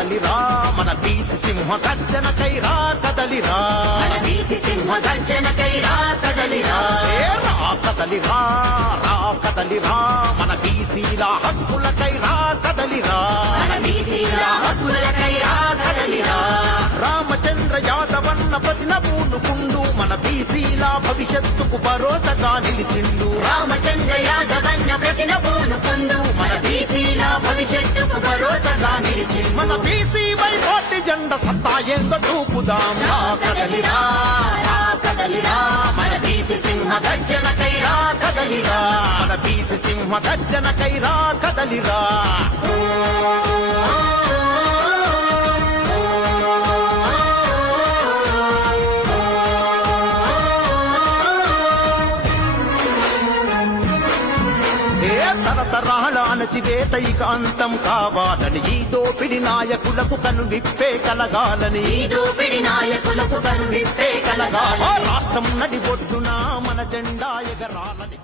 కదలిరా మన బీసీ సింహ గర్జనకైరా కదలిరా మన బీసీ సింహ గర్జనకైరా కదలిరా రా కదలిరా రా కదలిరా మన బీసీల హక్కులకైరా కదలిరా మన బీసీల హక్కులకైరా కదలిరా రామచంద్ర యాదవన్న ప్రతిన పూనుకుండు మన బీసీల భవిష్యత్తుకు భరోసగా నిలిచిండు రామచంద్ర యాదవన్న ప్రతిన పూనుకుండు మన బీసీల భవిష్యత్తుకు భరోసగా నిలిచిండు మన బీసీ వైపాటి జెండ సత్తా ఏందో చూపుదాం రా కదలిరా రా కదలిరా మన బీసీ సింహ గర్జనకైరా కదలిరా మన బీసీ సింహ గర్జనకైరా కదలిరా తరతరాల అణచివేత ఇక అంతం కావాలని ఈ దోపిడి నాయకులకు కను విప్పే కలగాలని ఈ దోపిడి నాయకులకు కను విప్పే కలగాలని రాష్ట్రం నడి ఒడ్డున మన జెండా ఎగరాలని